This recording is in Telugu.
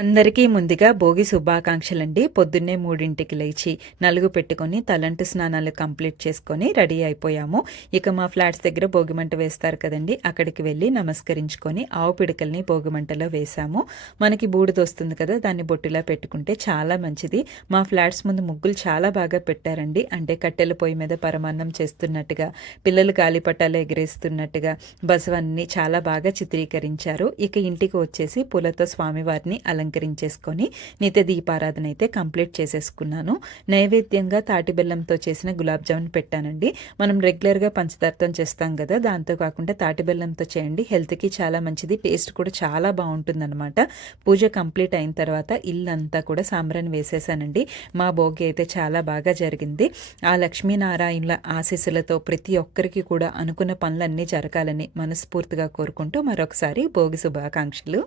అందరికీ ముందుగా భోగి శుభాకాంక్షలండి. పొద్దున్నే మూడింటికి లేచి నలుగు పెట్టుకొని తలంటు స్నానాలు కంప్లీట్ చేసుకొని రెడీ అయిపోయాము. ఇక మా ఫ్లాట్స్ దగ్గర భోగిమంట వేస్తారు కదండి. అక్కడికి వెళ్ళి నమస్కరించుకొని ఆవు పిడకల్ని భోగిమంటలో వేసాము. మనకి బూడిద వస్తుంది కదా దాన్ని బొట్టులా పెట్టుకుంటే చాలా మంచిది. మా ఫ్లాట్స్ ముందు ముగ్గులు చాలా బాగా పెట్టారండి. అంటే కట్టెల పొయ్యి మీద పరమాన్నం చేస్తున్నట్టుగా పిల్లలు గాలిపటాలు ఎగరేస్తున్నట్టుగా బసవన్నీ చాలా బాగా చిత్రీకరించారు. ఇక ఇంటికి వచ్చేసి పూలతో స్వామివారిని అలంకరించేసుకొని నిత్య దీపారాధన అయితే కంప్లీట్ చేసేసుకున్నాను. నైవేద్యంగా తాటి బెల్లంతో చేసిన గులాబ్ జామున్ పెట్టానండి. మనం రెగ్యులర్గా పంచదార్థం చేస్తాం కదా దాంతో కాకుండా తాటి బెల్లంతో చేయండి. హెల్త్కి చాలా మంచిది టేస్ట్ కూడా చాలా బాగుంటుందన్నమాట. పూజ కంప్లీట్ అయిన తర్వాత ఇల్లంతా కూడా సాంబ్రాన్ని వేసేసానండి. మా భోగి అయితే చాలా బాగా జరిగింది. ఆ లక్ష్మీనారాయణుల ఆశీస్సులతో ప్రతి ఒక్కరికి కూడా అనుకున్న పనులన్నీ జరగాలని మనస్ఫూర్తిగా కోరుకుంటూ మరొకసారి భోగి శుభాకాంక్షలు.